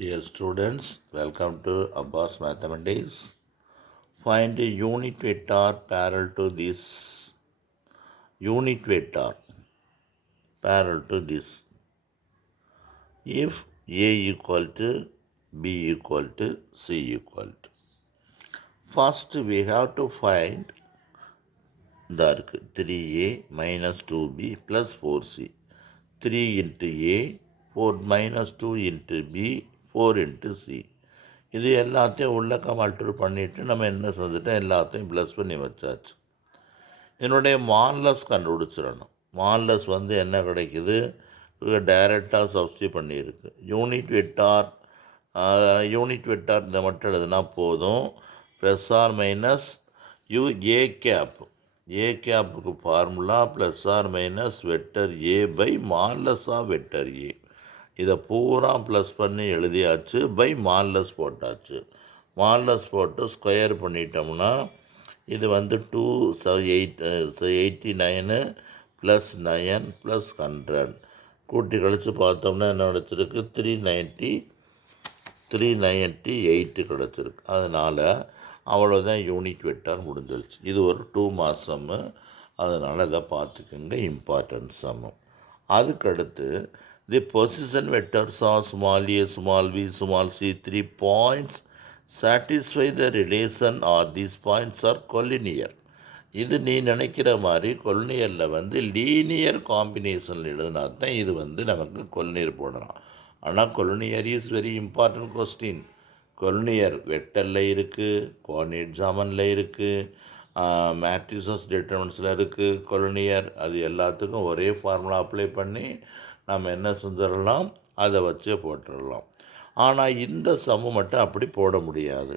Dear students, welcome to Abbas Mathematics. Find the unit vector parallel to this. Unit vector parallel to this. If A equal to B equal to C equal to. First we have to find the 3A minus 2B plus 4C. 3 into A, 4 minus 2 into B, 4 into C. இது எல்லாத்தையும் உள்ளக்க multiple பண்ணிவிட்டு நம்ம என்ன செஞ்சுட்டோம், எல்லாத்தையும் plus பண்ணி வச்சாச்சு. என்னுடைய மான்லஸ் கண்டுபிடிச்சிடணும். மான்லஸ் என்ன கிடைக்குது, டைரெக்டாக சப்ஸ்டியூட் பண்ணியிருக்கு. யூனிட் வெக்டார் இந்த மட்டும் எழுதுனா போதும். ப்ளஸ் ஆர் மைனஸ் ஏ கேப்புக்கு formula plus r minus vector a by modulus of vector a. இதை பூரா ப்ளஸ் பண்ணி எழுதியாச்சு, பை மான்லஸ் போட்டாச்சு. மான்லஸ் போட்டு ஸ்கொயர் பண்ணிட்டோம்னா இது 289 ப்ளஸ் 9 ப்ளஸ் 100 கூட்டி கழித்து பார்த்தோம்னா என்ன கிடச்சிருக்கு, 398 கிடச்சிருக்கு. அதனால் அவ்வளோதான் யூனிட் வெக்டார் முடிஞ்சிருச்சு. இது ஒரு 2 மார்க் சம்மு, அதனால் இதை பார்த்துக்கோங்க, இம்பார்ட்டன்ட் சம்மு. அதுக்கடுத்து தி position vectors R small a, small b, small c 3 points satisfy the relation or these points are collinear. இது நீ நினைக்கிற மாதிரி கொல்லினியரில் லீனியர் காம்பினேஷனில் எழுதினா தான் இது நமக்கு கொல்லினியர் போடலாம். ஆனால் கொல்லினியர் இஸ் வெரி இம்பார்ட்டன்ட் கொஸ்டின். கொல்லினியர் வெக்டரில் இருக்குது, கோஆர்டினேட் ஜாமனில் இருக்குது, மேட்ரிசஸ் டிட்டர்மினன்ட்ஸில் இருக்குது கொல்லினியர். அது எல்லாத்துக்கும் ஒரே ஃபார்முலா அப்ளை பண்ணி நம்ம என்ன செஞ்சிடலாம், அதை வச்சே போட்டுடலாம். ஆனால் இந்த சம்மு மட்டும் அப்படி போட முடியாது.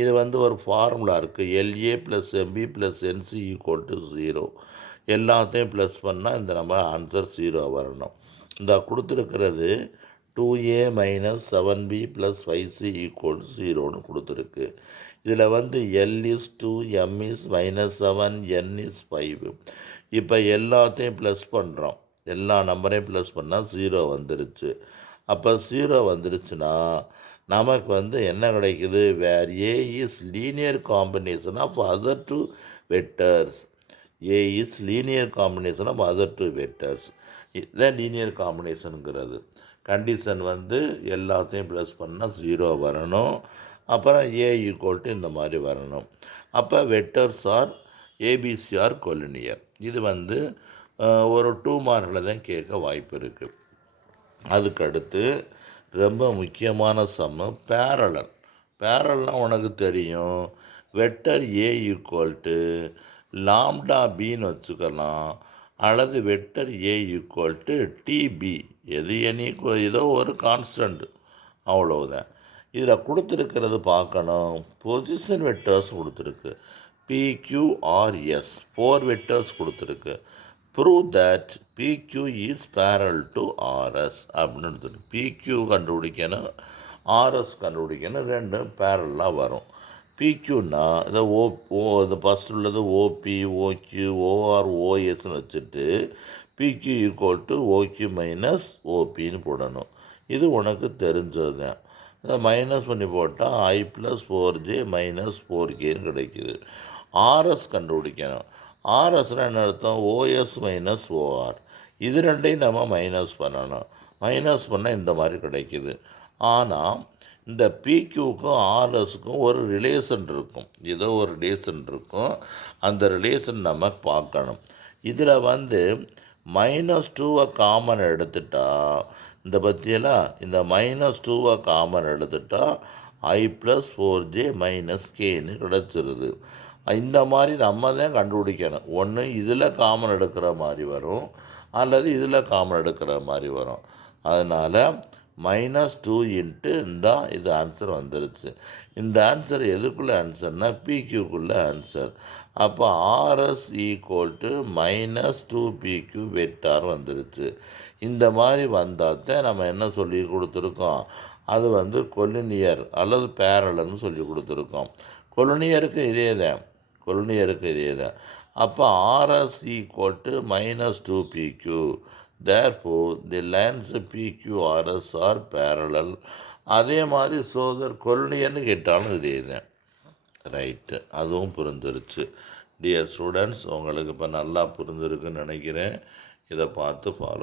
இது ஒரு ஃபார்முலா இருக்குது, l a plus m b plus n c equal to 0. எல்லாத்தையும் ப்ளஸ் பண்ணால் இந்த நம்ம ஆன்சர் 0 வரணும். இந்த கொடுத்துருக்கிறது 2a minus 7b plus 5c equal to 0ன்னு கொடுத்துருக்கு. இதில் l is 2, m is minus 7, n is 5. இப்போ எல்லாத்தையும் ப்ளஸ் பண்ணுறோம், எல்லா நம்பரையும் ப்ளஸ் பண்ணால் 0 வந்துருச்சு. அப்போ 0 வந்துருச்சுன்னா நமக்கு என்ன கிடைக்குது, where a is linear combination of other 2 vectors. A is linear combination of other 2 vectors. இதுதான் லீனியர் காம்பினேஷனுங்கிறது. கண்டிஷன் எல்லாத்தையும் ப்ளஸ் பண்ணால் 0 வரணும். அப்புறம் ஏ ஈக்குவல் டு இந்த மாதிரி வரணும். அப்போ vectors R ABC R collinear. இது ஒரு 2 மார்க்கில் தான் கேட்க வாய்ப்பு இருக்குது. அதுக்கடுத்து ரொம்ப முக்கியமான சம்மு பேரலல். பேரல்னால் உனக்கு தெரியும், vector a equal to lambda பின்னு வச்சுக்கலாம், அல்லது vector a equal to t b. எது ஏதோ ஒரு கான்ஸ்டன்ட், அவ்வளவுதான். இதில் கொடுத்துருக்கிறது பார்க்கணும், பொசிஷன் வெக்டர்ஸ் கொடுத்துருக்கு, PQRS 4 வெக்டர்ஸ் கொடுத்துருக்கு. Prove that PQ is parallel to RS அப்படின்னு எடுத்துருக்கு. PQ கண்டுபிடிக்கணும், RS கண்டுபிடிக்கணும், ரெண்டும் பேரலாக வரும். PQன்னா இதை இது ஃபஸ்ட் உள்ளது OP, OQ, OR, OSன்னு வச்சுட்டு PQ equal to OQ minus OPன்னு போடணும். இது உனக்கு தெரிஞ்சது தான். இதை மைனஸ் பண்ணி போட்டால் I + 4J மைனஸ் 4Kன்னு கிடைக்கிது. RS கண்டுபிடிக்கணும். RSனால் என்ன அர்த்தம், OS மைனஸ் OR. இது ரெண்டையும் நம்ம மைனஸ் பண்ணணும். மைனஸ் பண்ணால் இந்த மாதிரி கிடைக்கிது. ஆனால் இந்த PQக்கும் RSக்கும் ஒரு ரிலேஷன் இருக்கும், ஏதோ ஒரு ரிலேஷன் இருக்கும். அந்த ரிலேஷன் நம்ம பார்க்கணும். இதில் -2 காமன் எடுத்துட்டா, இந்த பற்றியெல்லாம் இந்த -2 காமன் எடுத்துட்டா I + 4J மைனஸ் Kன்னு கிடச்சிருது. இந்த மாதிரி நம்ம தான் கண்டுபிடிக்கணும். ஒன்று இதில் காமன் எடுக்கிற மாதிரி வரும், அல்லது இதில் காமன் எடுக்கிற மாதிரி வரும். அதனால் -2 இன்ட்டு இது ஆன்சர் வந்துருச்சு. இந்த ஆன்சர் எதுக்குள்ளே ஆன்சர்னா PQக்குள்ளே ஆன்சர். அப்போ RS equal to -2PQ vector வந்துருச்சு. இந்த மாதிரி வந்தால் தான் நம்ம என்ன சொல்லி கொடுத்துருக்கோம், அது கொலினியர் அல்லது பேரலன்னு சொல்லி கொடுத்துருக்கோம். கொலினியருக்கு இதே தான். அப்போ RS equal to -2PQ. Therefore the lines PQRS are parallel. அதே மாதிரி சோதர் கொல்லியன்னு கேட்டாலும் இதே தான். ரைட்டு, அதுவும் புரிந்துருச்சு. டியர் ஸ்டூடெண்ட்ஸ், உங்களுக்கு இப்போ நல்லா புரிஞ்சிருக்குன்னு நினைக்கிறேன். இதை பார்த்து ஃபாலோ